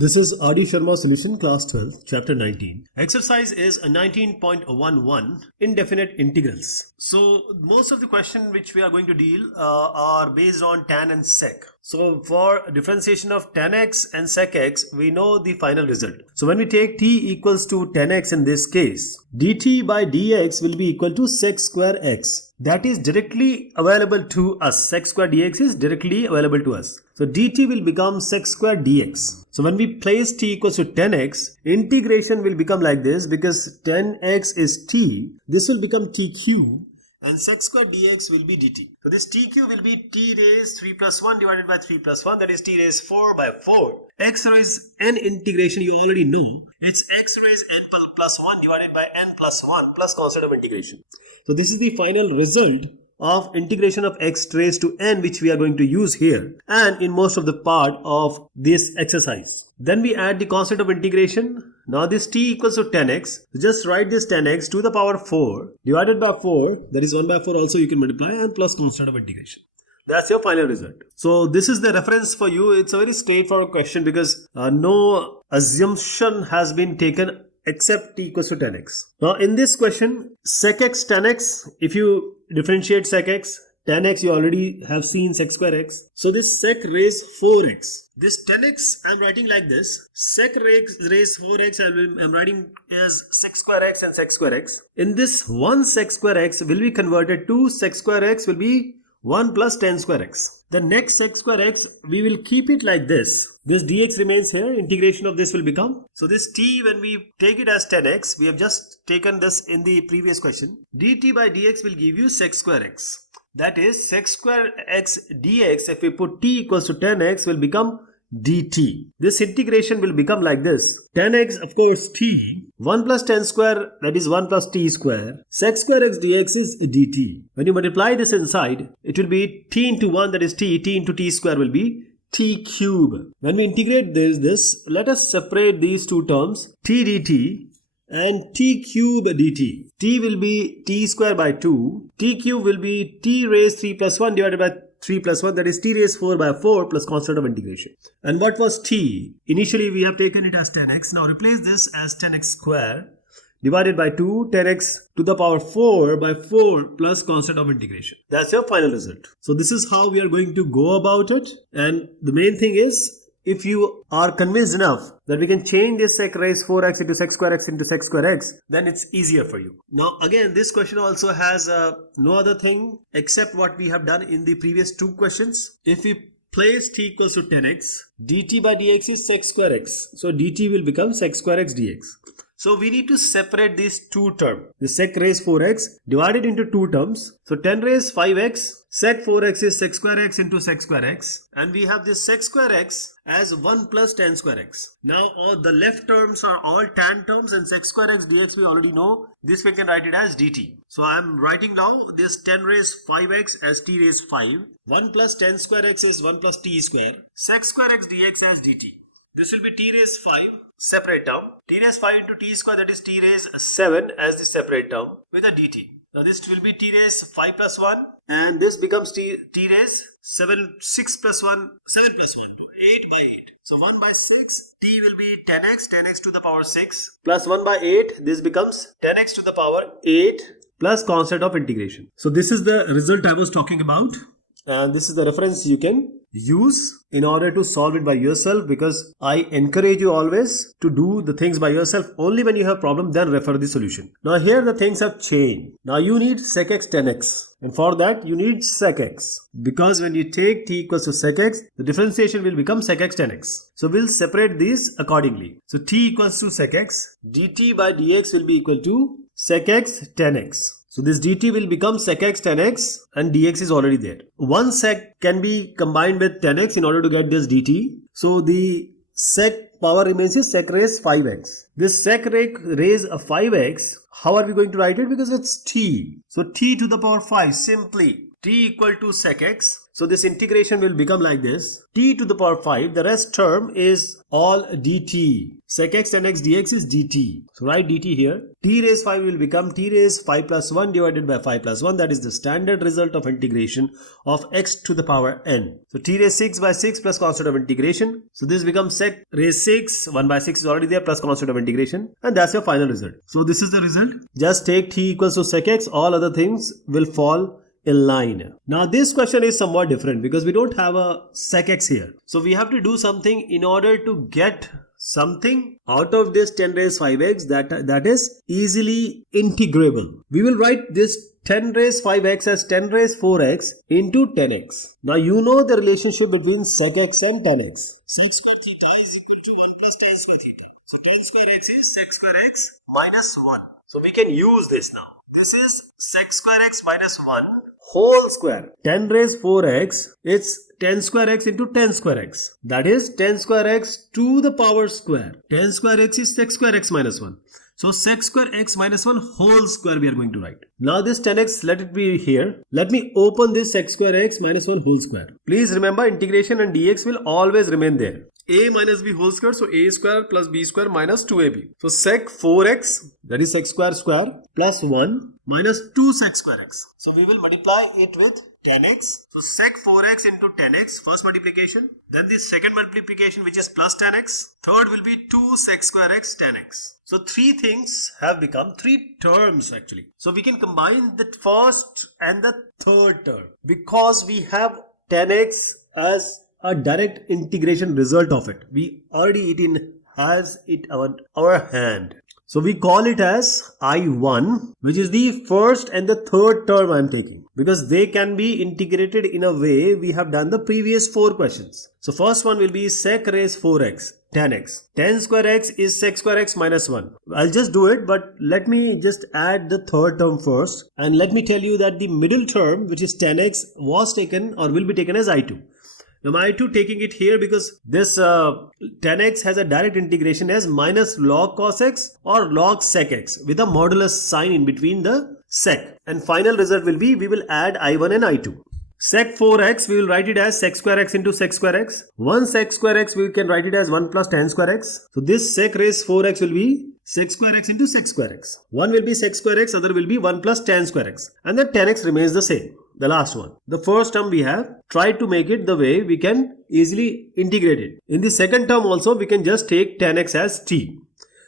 This is R.D. Sharma Solution, Class 12, Chapter 19. Exercise is 19.11, Indefinite Integrals. So, most of the questions which we are going to deal are based on tan and sec. So, for differentiation of tan x and sec x, we know the final result. So, when we take t equals to tan x in this case, dt by dx will be equal to sec square x. That is directly available to us. Sec square dx is directly available to us. So dt will become sec square dx. So when we place t equals to 10x, integration will become like this because 10x is t. This will become t cube and sec square dx will be dt. So this t cube will be t raised 3 plus 1 divided by 3 plus 1, that is t raised 4 by 4. X raised n integration you already know. It's x raised n plus 1 divided by n plus 1 plus constant of integration. So this is the final result of integration of x raised to n, which we are going to use here and in most of the part of this exercise. Then we add the constant of integration. Now this t equals to 10x. Just write this 10x to the power 4 divided by 4, that is 1 by 4 also you can multiply, and plus constant of integration. That's your final result. So this is the reference for you. It's a very straightforward question because no assumption has been taken except t equals to 10x. Now in this question, sec x, tan x, if you differentiate sec x, tan x you already have seen sec square x. So this sec raised 4x. This 10x I am writing like this. Sec raised 4x I am writing as sec square x and sec square x. In this 1 sec square x will be converted to sec square x will be 1 plus tan square x. The next sec square x, we will keep it like this. This dx remains here. Integration of this will become. So this t, when we take it as 10x, we have just taken this in the previous question. dt by dx will give you sec square x. That is sec square x dx, if we put t equals to 10x, will become dt. This integration will become like this. 10x, of course, t. 1 plus tan square, that is 1 plus t square. Sec square x dx is dt. When you multiply this inside, it will be t into 1, that is t. T into t square will be t cube. When we integrate this, let us separate these two terms, t dt and t cube dt. T will be t square by 2. T cube will be t raised 3 plus 1 divided by 3 plus 1, that is t raised 4 by 4 plus constant of integration. And what was t? Initially we have taken it as 10x. Now replace this as 10x square divided by 2, 10x to the power 4 by 4 plus constant of integration. That's your final result. So this is how we are going to go about it. And the main thing is, if you are convinced enough that we can change this sec raised 4x into sec square x into sec square x, then it's easier for you. Now again, this question also has no other thing except what we have done in the previous two questions. If we place t equals to 10x, dt by dx is sec square x. So dt will become sec square x dx. So we need to separate these two terms. The sec raised 4x divided into two terms. So 10 raised 5x, sec 4x is sec square x into sec square x. And we have this sec square x as 1 plus tan square x. Now all the left terms are all tan terms, and sec square x dx we already know. This we can write it as dt. So I am writing now this 10 raised 5x as t raised 5. 1 plus tan square x is 1 plus t square. Sec square x dx as dt. This will be t raised 5. Separate term, t raised 5 into t square, that is t raised 7 as the separate term with a dt. Now this will be t raised 5 plus 1, and this becomes t raised 6 plus 1, 7 plus 1, to 8 by 8. So 1 by 6, t will be 10x to the power 6 plus 1 by 8, this becomes 10x to the power 8 plus constant of integration. So this is the result I was talking about, and this is the reference you can use in order to solve it by yourself, because I encourage you always to do the things by yourself. Only when you have problem, then refer the solution. Now here the things have changed. Now you need sec x 10x, and for that you need sec x, because when you take t equals to sec x, the differentiation will become sec x 10x. So we'll separate these accordingly. So t equals to sec x, dt by dx will be equal to sec x 10x. So this dt will become sec x 10x, and dx is already there. 1 sec can be combined with 10x in order to get this dt. So the sec power remains is sec raised 5x. This sec raised 5x, how are we going to write it? Because it's t. So t to the power 5, simply t equal to sec x. So this integration will become like this. T to the power 5, the rest term is all dt. Sec x tan x dx is dt. So write dt here. T raised 5 will become t raised 5 plus 1 divided by 5 plus 1. That is the standard result of integration of x to the power n. So t raised 6 by 6 plus constant of integration. So this becomes sec raised 6. 1 by 6 is already there plus constant of integration. And that's your final result. So this is the result. Just take t equals to sec x. All other things will fall in line. Now this question is somewhat different because we don't have a sec x here. So we have to do something in order to get something out of this 10 raised 5x that is easily integrable. We will write this 10 raised 5x as 10 raised 4x into 10x. Now you know the relationship between sec x and tan x. Sec square theta is equal to 1 plus tan square theta. So tan square x is sec square x minus 1. So we can use this now. This is sec square x minus 1 whole square. 10 raised 4x, it's 10 square x into 10 square x. That is 10 square x to the power square. 10 square x is sec square x minus 1. So sec square x minus 1 whole square we are going to write. Now this 10x, let it be here. Let me open this sec square x minus 1 whole square. Please remember integration and dx will always remain there. A minus b whole square, so a square plus b square minus 2ab. So sec 4x, that is sec square square, plus 1 minus 2 sec square x. So we will multiply it with 10x. So sec 4x into 10x, first multiplication. Then the second multiplication, which is plus 10x. Third will be 2 sec square x 10x. So three things have become three terms actually. So we can combine the first and the third term because we have 10x as a direct integration result of it. We already has it our hand. So we call it as I1, which is the first and the third term I am taking because they can be integrated in a way we have done the previous 4 questions. So first one will be sec raised 4x, 10x. 10 square x is sec square x minus 1. I'll just do it, but let me just add the third term first. And let me tell you that the middle term, which is 10x, was taken or will be taken as I2. Now my I2 taking it here because this 10x has a direct integration as minus log cos x or log sec x with a modulus sign in between the sec. And final result will be we will add I1 and I2. Sec 4x we will write it as sec square x into sec square x. 1 sec square x we can write it as 1 plus tan square x. So this sec raised 4x will be sec square x into sec square x. One will be sec square x, other will be 1 plus tan square x. And the 10x remains the same. The last one. The first term we have tried to make it the way we can easily integrate it. In the second term also we can just take 10x as t.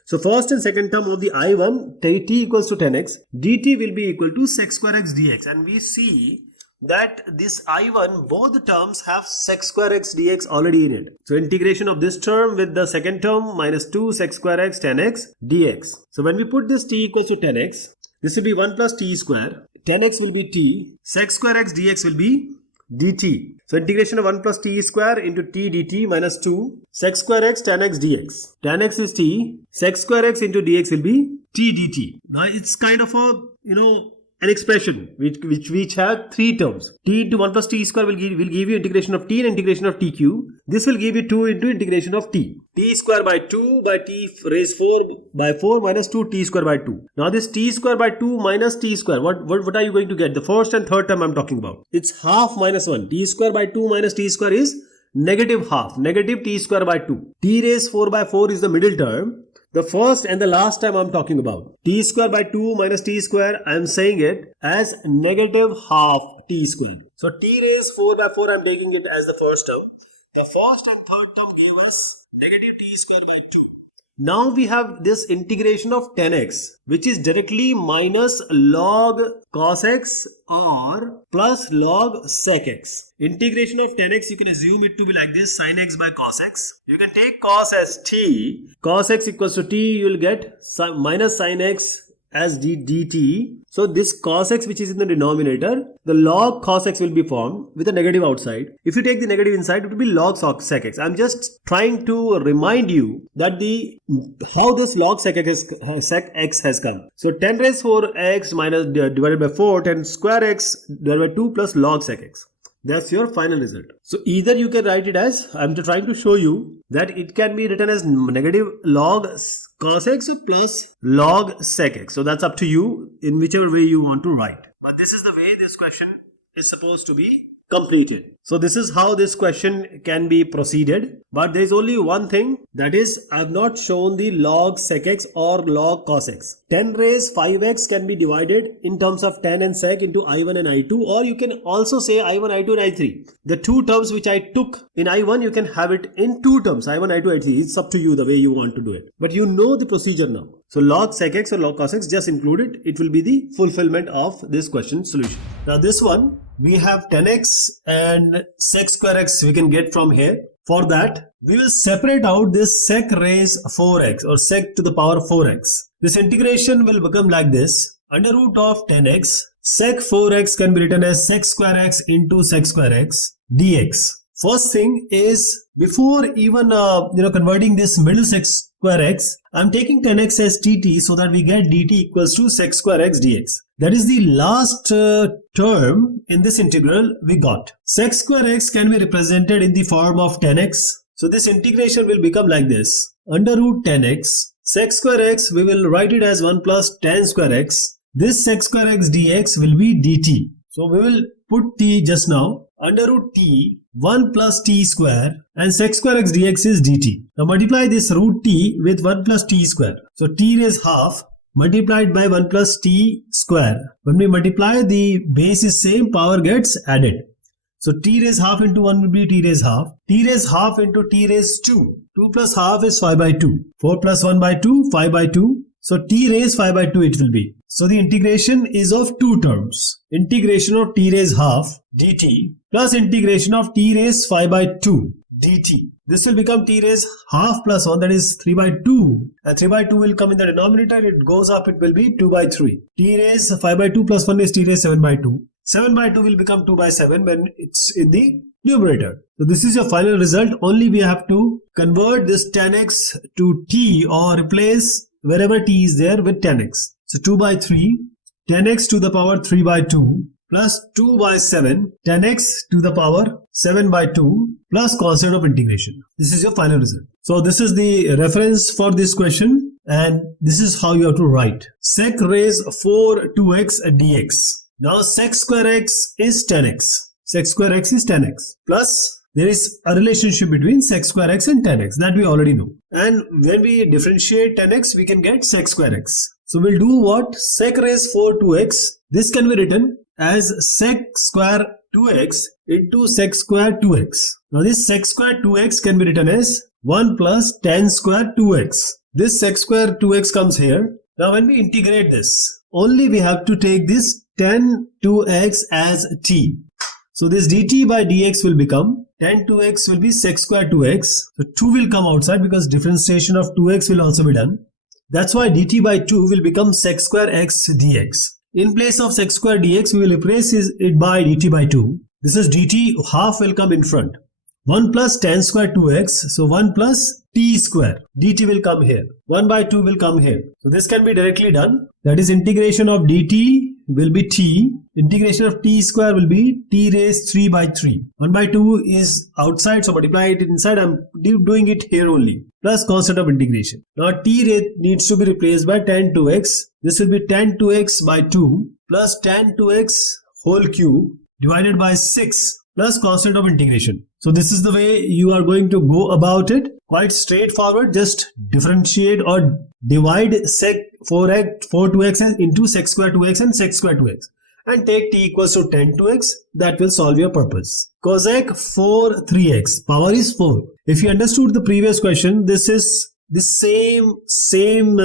So first and second term of the I1 t equals to 10x. dt will be equal to sec square x dx. And we see that this I1 both the terms have sec square x dx already in it. So integration of this term with the second term minus 2 sec square x 10x dx. So when we put this t equals to 10x, this will be 1 plus t square. 10x will be t. Sec square x dx will be dt. So integration of 1 plus t square into t dt minus 2 sec square x tan x dx. Tan x is t. Sec square x into dx will be t dt. Now it's kind of a an expression which have 3 terms. T into 1 plus t square will give you integration of t and integration of t cube. This will give you 2 into integration of t. T square by 2 by t raised 4 by 4 minus 2 t square by 2. Now this t square by 2 minus t square, what are you going to get? The first and third term I am talking about. It's half minus 1. T square by 2 minus t square is negative half. Negative t square by 2. T raised 4 by 4 is the middle term. The first and the last time I am talking about. T square by 2 minus t square, I am saying it as negative half t square. So t raised 4 by 4 I am taking it as the first term. The first and third term gave us negative t square by 2. Now we have this integration of 10x, which is directly minus log cos x or plus log sec x. Integration of 10x, you can assume it to be like this, sin x by cos x. You can take cos as t. Cos x equals to t, you will get minus sin x as dt. So this cos x which is in the denominator, the log cos x will be formed with a negative outside. If you take the negative inside, it will be log sec x. I'm just trying to remind you that how this log sec x has come. So 10 raised 4x minus divided by 4, 10 square x divided by 2 plus log sec x. That's your final result. So either you can write it as, I'm trying to show you that it can be written as negative log cos x plus log sec x. So that's up to you in whichever way you want to write. But this is the way this question is supposed to be completed. So this is how this question can be proceeded. But there is only one thing, that is I have not shown the log sec x or log cos x. 10 raised 5x can be divided in terms of tan and sec into I1 and I2, or you can also say I1, I2 and I3. The two terms which I took in I1, you can have it in two terms, I1, I2, I3. It's up to you the way you want to do it. But you know the procedure now. So log sec x or log cos x, just include it. It will be the fulfillment of this question solution. Now this one, we have 10x and sec square x we can get from here. For that, we will separate out this sec raised 4x or sec to the power 4x. This integration will become like this. Under root of 10x, sec 4x can be written as sec square x into sec square x dx. First thing is, before even converting this middle sec square x, I'm taking 10x as dt so that we get dt equals to sec square x dx. That is the last term in this integral we got. Sec square x can be represented in the form of 10x. So this integration will become like this. Under root 10x, sec square x, we will write it as 1 plus tan square x. This sec square x dx will be dt. So we will put t just now. Under root t, 1 plus t square, and sec square x dx is dt. Now multiply this root t with 1 plus t square. So t raised half multiplied by 1 plus t square. When we multiply, the base is same, power gets added. So t raised half into 1 will be t raised half. T raised half into t raised 2. 2 plus half is 5 by 2. 4 plus 1 by 2, 5 by 2. So t raised 5 by 2 it will be. So the integration is of two terms. Integration of t raised half dt plus integration of t raised 5 by 2 dt. This will become t raised half plus 1, that is 3 by 2. And 3 by 2 will come in the denominator. It goes up, it will be 2 by 3. T raised 5 by 2 plus 1 is t raised 7 by 2. 7 by 2 will become 2 by 7 when it's in the numerator. So this is your final result. Only we have to convert this tan x to t or replace wherever t is there with tan x. So 2 by 3, tan x to the power 3 by 2 plus 2 by 7, tan x to the power 7 by 2 plus constant of integration. This is your final result. So this is the reference for this question, and this is how you have to write. Sec raised 4 2x dx. Now sec square x is tan x. Sec square x is tan x. Plus there is a relationship between sec square x and tan x that we already know. And when we differentiate tan x, we can get sec square x. So we'll do what? Sec raised 4 2x. This can be written as sec square 2x into sec square 2x. Now this sec square 2x can be written as 1 plus tan square 2x. This sec square 2x comes here. Now when we integrate this, only we have to take this tan 2x as t. So this dt by dx will become tan 2x will be sec square 2x. So 2 will come outside because differentiation of 2x will also be done. That's why dt by 2 will become sec square x dx. In place of sec square dx, we will replace it by dt by 2. This is dt, half will come in front. 1 plus tan square 2x, so 1 plus t square. dt will come here. 1 by 2 will come here. So this can be directly done. That is integration of dt will be t. Integration of t square will be t raised 3 by 3. 1 by 2 is outside, so multiply it inside. I'm doing it here only. Plus constant of integration. Now t rate needs to be replaced by tan 2x. This will be tan 2x by 2 plus tan 2x whole cube divided by 6 plus constant of integration. So this is the way you are going to go about it. Quite straightforward. Just differentiate or divide sec 2x into sec square 2x and sec square 2x. And take t equals to tan 2x. That will solve your purpose. Cosec 4 3x. Power is 4. If you understood the previous question, this is the same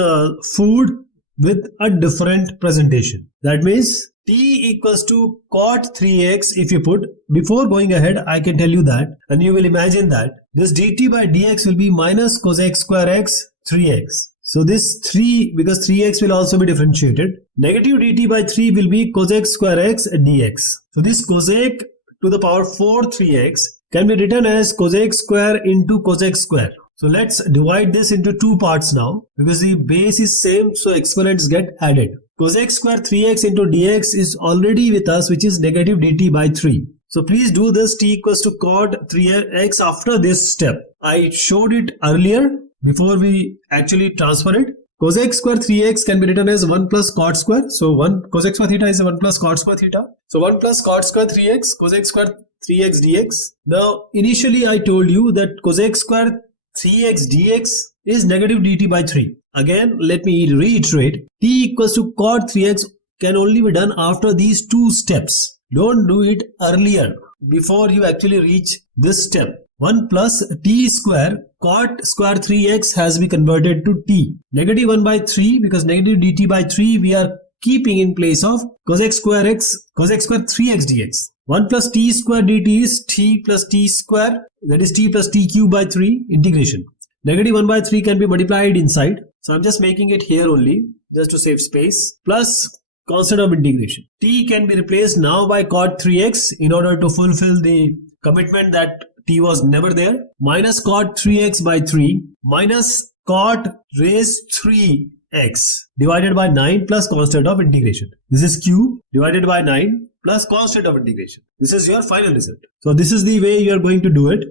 food with a different presentation. That means t equals to cot 3x. If you put, before going ahead, I can tell you that, and you will imagine that this dt by dx will be minus cosec square x 3x. So this 3, because 3x will also be differentiated, negative dt by 3 will be cosec square x dx. So this cosec to the power 4 3x can be written as cosec square into cosec square. So let's divide this into two parts now, because the base is same, so exponents get added. Cosec square 3x into dx is already with us, which is negative dt by 3. So please do this t equals to cot 3x after this step. I showed it earlier before we actually transfer it. Cosec square 3x can be written as 1 plus cot square. So 1 cosec square theta is 1 plus cot square theta. So 1 plus cot square 3x, cosec square 3x dx. Now initially I told you that cosec square 3x dx is negative dt by 3. Again, let me reiterate, t equals to cot 3x can only be done after these two steps. Don't do it earlier, before you actually reach this step. 1 plus t square cot square 3x has been converted to t. Negative 1 by 3, because negative dt by 3 we are keeping in place of cosec square 3x dx. 1 plus t square dt is t plus t square, that is t plus t cube by 3 integration. Negative 1 by 3 can be multiplied inside. So I'm just making it here only, just to save space. Plus constant of integration. T can be replaced now by cot 3x in order to fulfill the commitment that t was never there. Minus cot 3x by 3 minus cot raised 3x divided by 9 plus constant of integration. This is q divided by 9 plus constant of integration. This is your final result. So this is the way you are going to do it.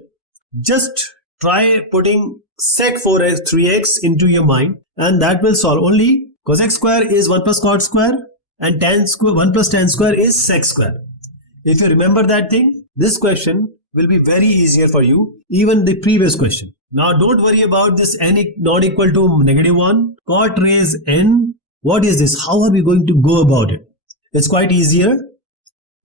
Just try putting sec 4x 3x into your mind, and that will solve. Only cosec square is 1 plus cot square, and tan square 1 plus tan square is sec square. If you remember that thing, this question will be very easier for you, even the previous question. Now don't worry about this n not equal to negative 1, cot raise n. What is this? How are we going to go about it? It's quite easier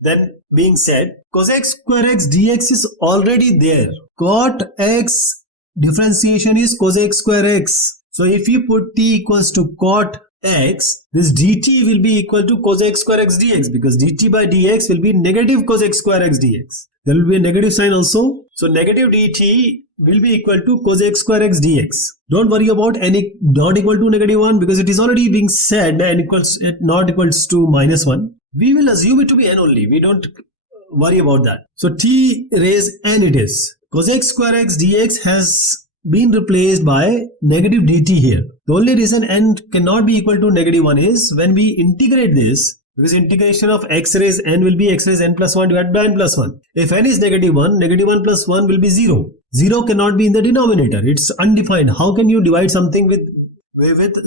than being said. Cosec square x dx is already there. Cot x differentiation is cosec square x. So if you put t equals to cot x, this dt will be equal to cosec square x dx, because dt by dx will be negative cosec square x dx. There will be a negative sign also. So negative dt will be equal to cosec square x dx. Don't worry about n not equal to negative 1, because it is already being said n equals not equals to minus 1. We will assume it to be n only. We don't worry about that. So t raise n it is. Cosec square x dx has been replaced by negative dt here. The only reason n cannot be equal to negative 1 is when we integrate this, because integration of x raise n will be x raise n plus 1 divided by n plus 1. If n is negative 1, negative 1 plus 1 will be 0. 0 cannot be in the denominator. It's undefined. How can you divide something with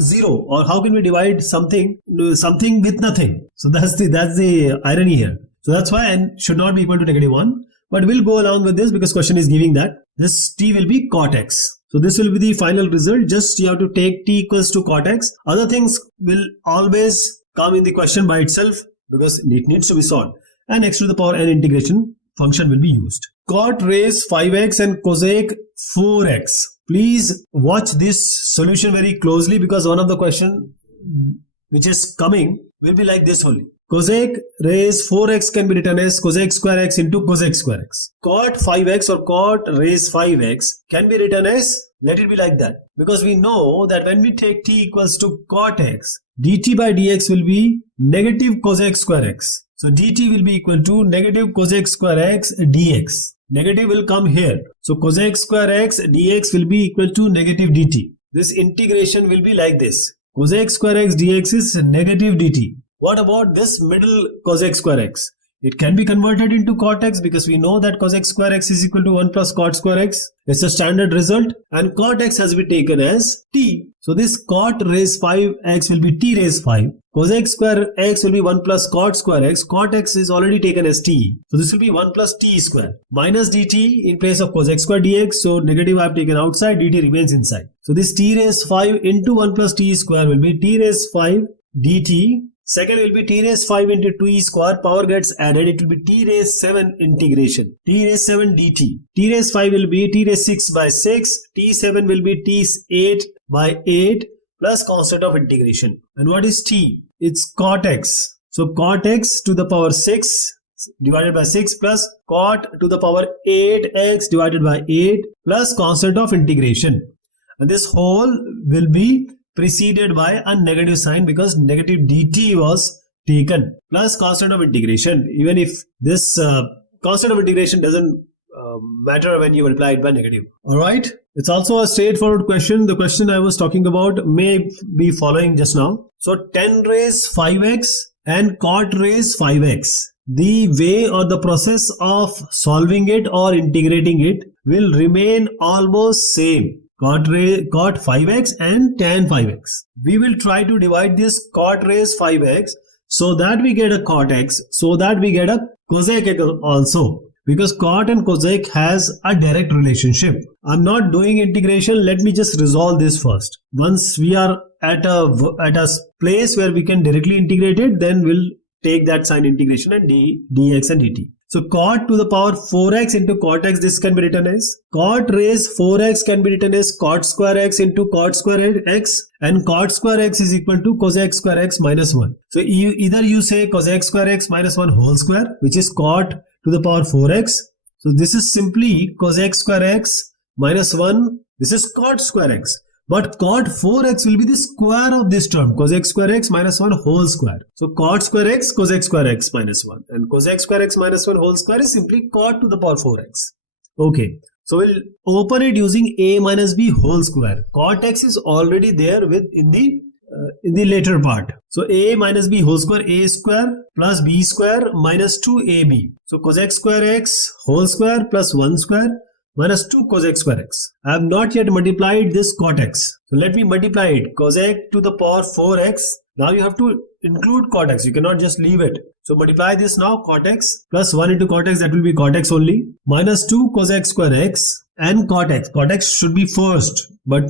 0, or how can we divide something with nothing? So that's the irony here. So that's why n should not be equal to negative 1. But we'll go along with this because question is giving that. This t will be cot x. So this will be the final result. Just you have to take t equals to cot x. Other things will always come in the question by itself because it needs to be solved. And x to the power n integration function will be used. Cot raise 5x and cosec 4x. Please watch this solution very closely, because one of the question which is coming will be like this only. Cosec raise 4x can be written as cosec square x into cosec square x. Cot 5x or cot raise 5x can be written as, let it be like that. Because we know that when we take t equals to cot x, dt by dx will be negative cosec square x. So dt will be equal to negative cosec square x dx. Negative will come here. So cosec square x dx will be equal to negative dt. This integration will be like this. Cosec square x dx is negative dt. What about this middle cosec square x? It can be converted into cot x because we know that cosec square x is equal to 1 plus cot square x. It's a standard result, and cot x has been taken as t. So this cot raise 5x will be t raise 5. Cosec square x will be 1 plus cot square x. Cot x is already taken as t. So this will be 1 plus t square. Minus dt in place of cosec square dx. So negative I have taken outside, dt remains inside. So this t raise 5 into 1 plus t square will be t raise 5 dt. Second will be t raise 5 into 2e square, power gets added, it will be t raise 7 integration, t raise 7 dt. T raise 5 will be t raise 6 by 6, t7 will be t 8 by 8 plus constant of integration. And what is t? It's cot x. So cot x to the power 6 divided by 6 plus cot to the power 8x divided by 8 plus constant of integration. And this whole will be preceded by a negative sign because negative dt was taken, plus constant of integration. Even if this constant of integration doesn't matter when you multiply it by negative. Alright, it's also a straightforward question. The question I was talking about may be following just now. So tan raise 5x and cot raise 5x. The way or the process of solving it or integrating it will remain almost same. Cot 5x and tan 5x. We will try to divide this cot raise 5x so that we get a cot x, so that we get a cosec x also. because cot and cosec has a direct relationship. I'm not doing integration. Let me just resolve this first. Once we are at a place where we can directly integrate it, then we'll take that sign integration and dx and dt. So cot to the power 4x into cot x, this can be written as cot raised 4x can be written as cot square x into cot square x, and cot square x is equal to cosec square x minus 1. So either you say cosec square x minus 1 whole square, which is cot to the power 4x. So this is simply cosec square x minus 1. This is cot square x. But cot 4x will be the square of this term, cosec square x minus 1 whole square. So cot square x, cosec square x minus 1. And cosec square x minus 1 whole square is simply cot to the power 4x. Okay. So we'll open it using a minus b whole square. Cot x is already there in the later part. So a minus b whole square, a square plus b square minus 2ab. So cosec square x whole square plus 1 square minus 2 cosec square x. I have not yet multiplied this cot x. So let me multiply it. Cosec to the power 4x. Now you have to include cot x. You cannot just leave it. So multiply this now. Cot x plus 1 into cot x, that will be cot x only. Minus 2 cosec square x and cot x. Cot x should be first, but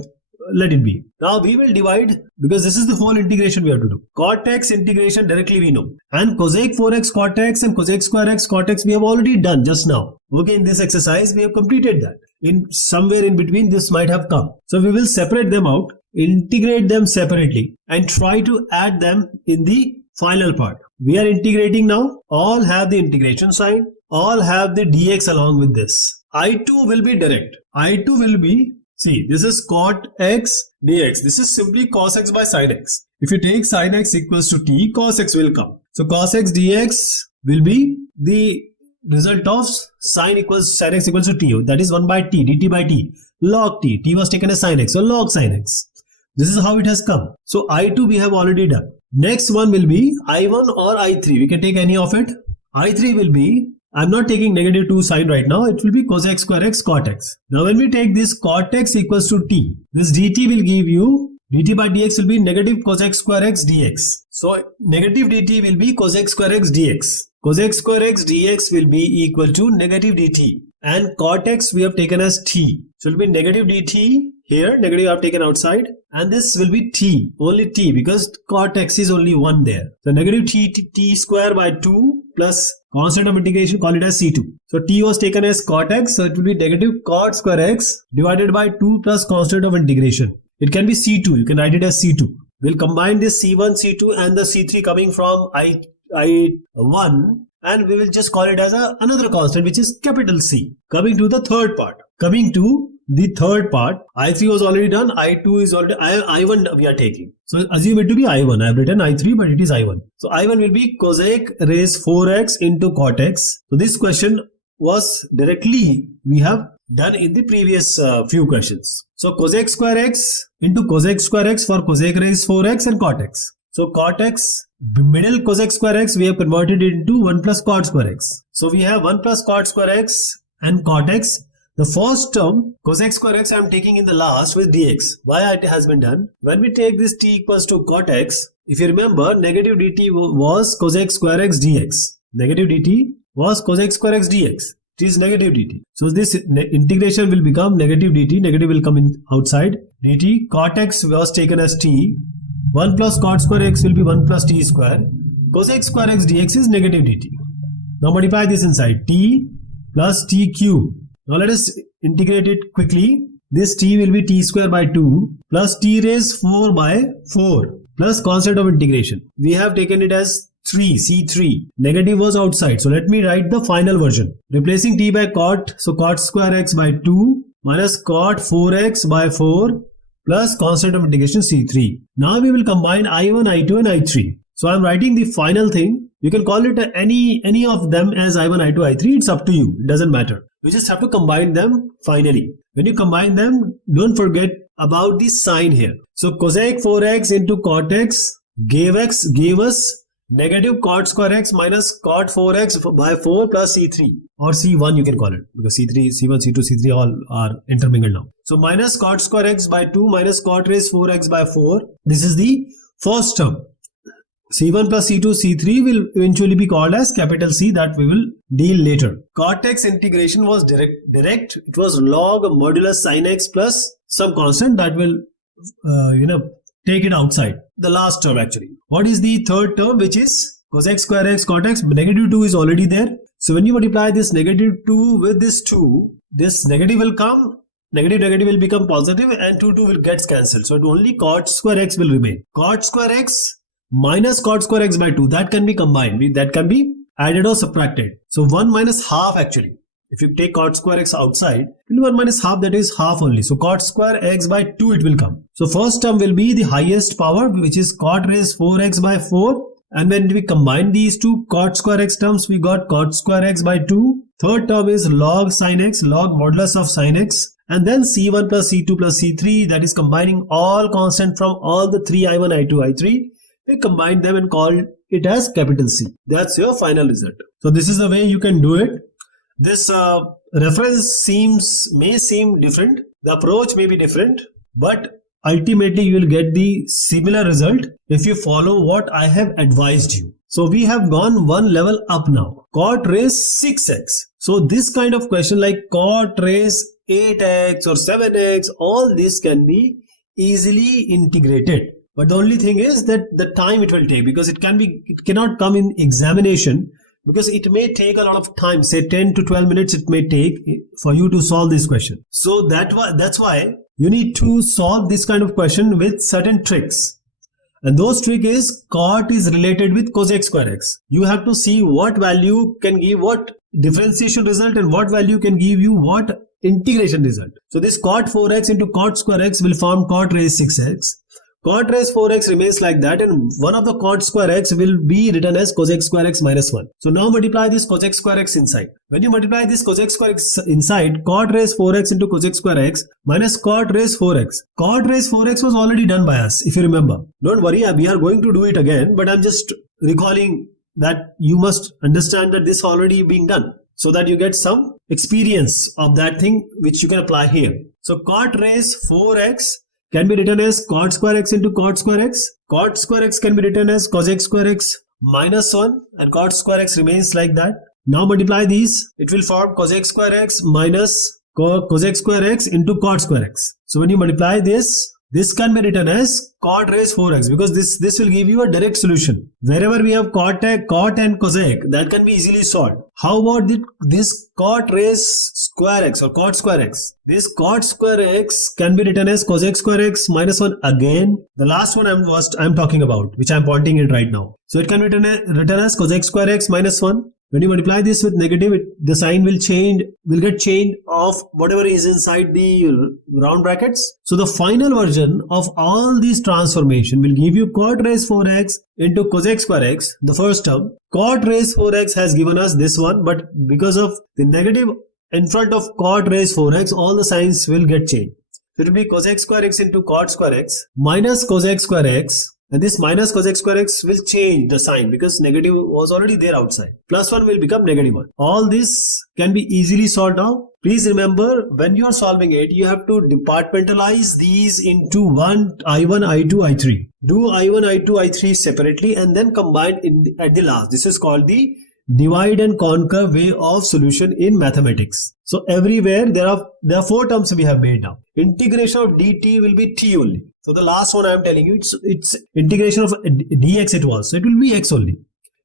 let it be. Now we will divide, because this is the whole integration we have to do. Cot x integration directly we know. And cosec 4x cot x and cosec square x cot x we have already done just now. Okay, in this exercise we have completed that. In somewhere in between this might have come. So we will separate them out, integrate them separately and try to add them in the final part. We are integrating now. All have the integration sign. All have the dx along with this. I2 will be direct. I2 will be, see, this is cot x dx. This is simply cos x by sin x. If you take sin x equals to t, cos x will come. So cos x dx will be the result of sin x equals to t. That is 1 by t, dt by t, log t. T was taken as sin x, so log sin x. This is how it has come. So I2 we have already done. Next one will be I1 or I3. We can take any of it. I3 will be, I'm not taking negative 2 sign right now. It will be cosec square x cot x. Now when we take this cot x equals to t, this dt will give you, dt by dx will be negative cosec square x dx. So negative dt will be cosec square x dx. Cosec square x dx will be equal to negative dt. And cot x we have taken as t. So it will be negative dt here, negative I have taken outside. And this will be t, only t, because cot x is only 1 there. So negative t square by 2 plus constant of integration, call it as c2. So t was taken as cot x, so it will be negative cot square x divided by 2 plus constant of integration. It can be c2, you can write it as c2. We'll combine this c1, c2 and the c3 coming from I1, and we will just call it as another constant, which is capital C. Coming to the third part. I3 was already done, I2 is already, I1 we are taking. So assume it to be I1. I have written I3, but it is I1. So I1 will be cosec raised 4x into cot x. So this question was directly we have done in the previous few questions. So cosec square x into cosec square x for cosec raised 4x and cot x. So cot x, middle cosec square x, we have converted it into 1 plus cot square x. So we have 1 plus cot square x and cot x. The first term, cosec square x, I am taking in the last with dx. Why it has been done? When we take this t equals to cot x, if you remember, negative dt was cosec square x dx. Negative dt was cosec square x dx. It is negative dt. So this integration will become negative dt. Negative will come in outside. Dt cot x was taken as t. 1 plus cot square x will be 1 plus t square. Cosec square x dx is negative dt. Now multiply this inside. T plus t cube. Now let us integrate it quickly. This t will be t square by 2 plus t raised 4 by 4 plus constant of integration. We have taken it as 3, C3. Negative was outside. So let me write the final version. Replacing t by cot. So cot square x by 2 minus cot 4x by 4 plus constant of integration C3. Now we will combine I1, I2 and I3. So I am writing the final thing. You can call it any of them as I1, I2, I3. It's up to you. It doesn't matter. You just have to combine them finally. When you combine them, don't forget about the sign here. So cosec 4x into cot x gave us negative cot square x minus cot 4x by 4 plus C3 or C1 you can call it, because C3, C1, C2, C3 all are intermingled now. So minus cot square x by 2 minus cot raised 4x by 4. This is the first term. C1 plus C2, C3 will eventually be called as capital C, that we will deal later. Cot x integration was direct. It was log modulus sin x plus some constant that will, take it outside. The last term actually. What is the third term, which is cos x square x cot x? Negative 2 is already there. So when you multiply this negative 2 with this 2, this negative will come. Negative will become positive and 2 will get cancelled. So only cot square x will remain. Cot square x minus cot square x by 2, that can be combined. That can be added or subtracted. So 1 minus half actually. If you take cot square x outside, 1 minus half, that is half only. So cot square x by 2 it will come. So first term will be the highest power, which is cot raised 4x by 4. And when we combine these two cot square x terms, we got cot square x by 2. Third term is log sin x, log modulus of sin x. And then C1 plus C2 plus C3, that is combining all constant from all the 3 I1, I2, I3. We combine them and call it as capital C. That's your final result. So this is the way you can do it. This reference may seem different. The approach may be different, but ultimately you will get the similar result if you follow what I have advised you. So we have gone one level up now. Cot raised 6x. So this kind of question like cot raised 8x or 7x, all this can be easily integrated. But the only thing is that the time it will take, because it cannot come in examination, because it may take a lot of time, say 10 to 12 minutes it may take for you to solve this question. So that's why you need to solve this kind of question with certain tricks. And those trick is cot is related with cos x square x. You have to see what value can give what differentiation result and what value can give you what integration result. So this cot 4x into cot square x will form cot raised 6x. Cot raised 4x remains like that, and one of the cot square x will be written as cos x square x minus 1. So now multiply this cos x square x inside. When you multiply this cos x square x inside, cot raised 4x into cos x square x minus cot raised 4x. Cot raised 4x was already done by us, if you remember. Don't worry, we are going to do it again, but I'm just recalling that you must understand that this already being done, so that you get some experience of that thing which you can apply here. So cot raised 4x can be written as cot square x into cot square x. Cot square x can be written as cos x square x minus 1, and cot square x remains like that. Now multiply these, it will form cos x square x minus cos x square x into cot square x. So when you multiply this can be written as cot raised 4x, because this will give you a direct solution. Wherever we have cot and cosec, that can be easily solved. How about this cot raised square x or cot square x? This cot square x can be written as cos x square x minus 1 again. The last one I'm talking about, which I'm pointing at right now. So it can be written as cos x square x minus 1. When you multiply this with negative, the sign will get changed of whatever is inside the round brackets. So the final version of all these transformation will give you cot raised 4x into cos x square x, the first term. Cot raised 4x has given us this one, but because of the negative in front of cot raised 4x, all the signs will get changed. So it will be cos x square x into cot square x minus cos x square x. And this minus cos x square x will change the sign because negative was already there outside. Plus 1 will become negative 1. All this can be easily solved out. Please remember, when you are solving it, you have to departmentalize these into I1, I2, I3. Do I1, I2, I3 separately and then combine at the last. This is called the divide and conquer way of solution in mathematics. So everywhere there are 4 terms we have made now. Integration of dt will be t only. So the last one I am telling you, it's integration of dx it was. So it will be x only.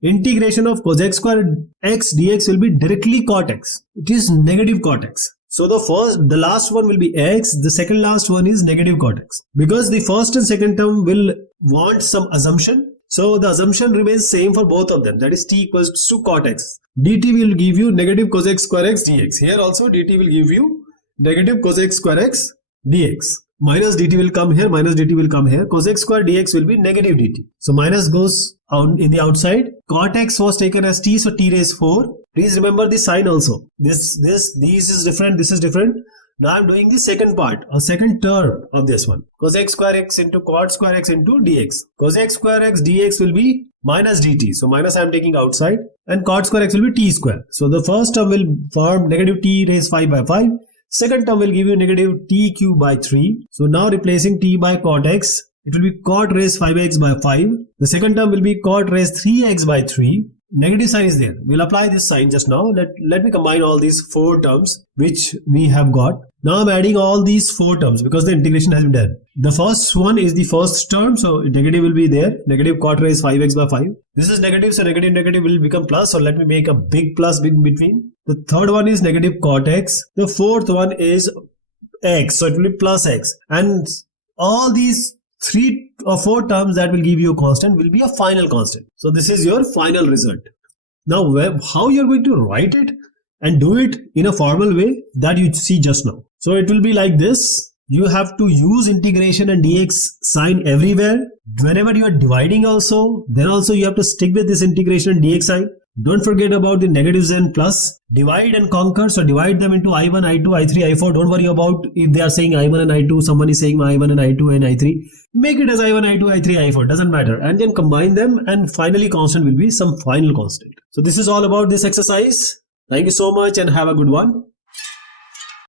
Integration of cos x square x dx will be directly cot x. It is negative cot x. So the last one will be x. The second last one is negative cot x. Because the first and second term will want some assumption. So the assumption remains same for both of them. That is t equals to cot x. dt will give you negative cos x square x dx. Here also dt will give you negative cos x square x dx. Minus dt will come here, minus dt will come here. Cos x square dx will be negative dt. So minus goes out in the outside. Cot x was taken as t, so t raised 4. Please remember the sign also. This is different, this is different. Now I am doing the second part, a second term of this one. Cos x square x into cot square x into dx. Cos x square x dx will be minus dt. So minus I am taking outside. And cot square x will be t square. So the first term will form negative t raised 5 by 5. Second term will give you negative t cube by 3. So now replacing t by cot x it will be cot raised 5x by 5. The second term will be cot raised 3x by 3. Negative sign is there. We'll apply this sign just now. Let me combine all these 4 terms which we have got. Now I'm adding all these 4 terms because the integration has been done. The first one is the first term, so negative will be there. Negative cot raised 5x by 5. This is negative, so negative will become plus. So let me make a big plus in between. The third one is negative cot x. The fourth one is x, so it will be plus x. And all these 3 or 4 terms that will give you a constant will be a final constant. So this is your final result. Now how you're going to write it and do it in a formal way, that you see just now. So it will be like this. You have to use integration and dx sign everywhere. Whenever you are dividing also, then also you have to stick with this integration and dx sign. Don't forget about the negatives and plus. Divide and conquer. So divide them into I1, I2, I3, I4. Don't worry about if they are saying I1 and I2. Someone is saying I1 and I2 and I3. Make it as I1, I2, I3, I4. Doesn't matter. And then combine them, and finally constant will be some final constant. So this is all about this exercise. Thank you so much and have a good one.